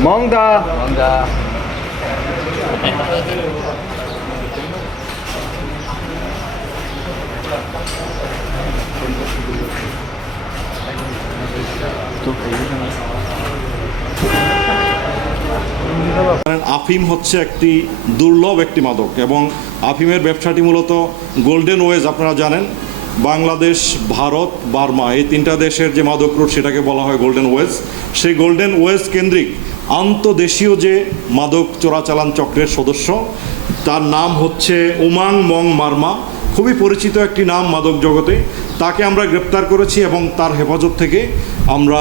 মংদা মংদা আফিম হচ্ছে একটি দুর্লভ একটি মাদক এবং আফিমের ব্যবসাটি মূলত গোল্ডেন ওয়েজ আপনারা জানেন। বাংলাদেশ ভারত বার্মা এই তিনটা দেশের যে মাদক রোড সেটাকে বলা হয় গোল্ডেন ওয়েজ। সেই গোল্ডেন ওয়েজ কেন্দ্রিক আন্তদেশীয় যে মাদক চোরাচালান চক্রের সদস্য, তার নাম হচ্ছে উমাং মং মার্মা। খুবই পরিচিত একটি নাম মাদক জগতে। তাকে আমরা গ্রেপ্তার করেছি এবং তার হেফাজত থেকে আমরা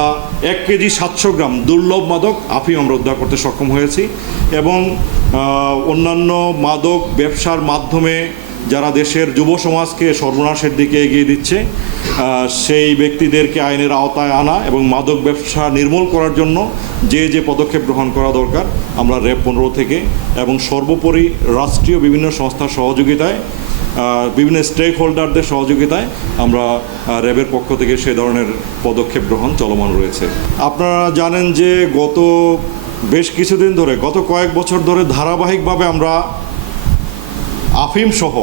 এক কেজি সাতশো গ্রাম দুর্লভ মাদক আফিম আমরা উদ্ধার করতে সক্ষম হয়েছি এবং অন্যান্য মাদক ব্যবসার মাধ্যমে যারা দেশের যুব সমাজকে সর্বনাশের দিকে এগিয়ে দিচ্ছে সেই ব্যক্তিদেরকে আইনের আওতায় আনা এবং মাদক ব্যবসা নির্মূল করার জন্য যে যে পদক্ষেপ গ্রহণ করা দরকার, আমরা র্যাব পনেরো থেকে এবং সর্বোপরি রাষ্ট্রীয় বিভিন্ন সংস্থার সহযোগিতায় বিভিন্ন স্টেক হোল্ডারদের সহযোগিতায় আমরা র্যাবের পক্ষ থেকে সে ধরনের পদক্ষেপ গ্রহণ চলমান রয়েছে। আপনারা জানেন যে গত বেশ কিছুদিন ধরে, গত কয়েক বছর ধরে ধারাবাহিকভাবে আমরা আফিম সহ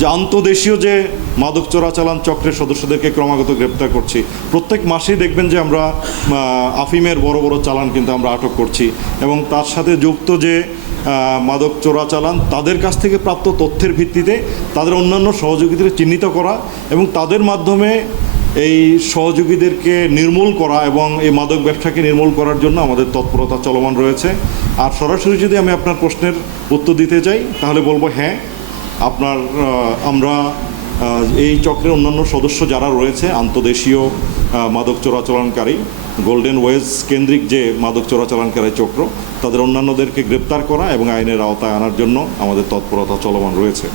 যে আন্তদেশীয় যে মাদক চোরাচালান চক্রের সদস্যদেরকে ক্রমাগত গ্রেপ্তার করছি। প্রত্যেক মাসেই দেখবেন যে আমরা আফিমের বড় বড় চালান কিন্তু আমরা আটক করছি এবং তার সাথে যুক্ত যে মাদক চোরাচালান, তাদের কাছ থেকে প্রাপ্ত তথ্যের ভিত্তিতে তাদের অন্যান্য সহযোগীদের চিহ্নিত করা এবং তাদের মাধ্যমে এই সহযোগীদেরকে নির্মূল করা এবং এই মাদক ব্যবসাকে নির্মূল করার জন্য আমাদের তৎপরতা চলমান রয়েছে। আর সরাসরি যদি আমি আপনার প্রশ্নের উত্তর দিতে চাই, তাহলে বলব হ্যাঁ আপনার আমরা এই চক্রের অন্যান্য সদস্য যারা রয়েছে, আন্তদেশীয় মাদক চোরাচালানকারী গোল্ডেন ওয়েজ কেন্দ্রিক যে মাদক চোরাচালানকারী চক্র, তাদের অন্যান্যদেরকে গ্রেপ্তার করা এবং আইনের আওতায় আনার জন্য আমাদের তৎপরতা চলমান রয়েছে।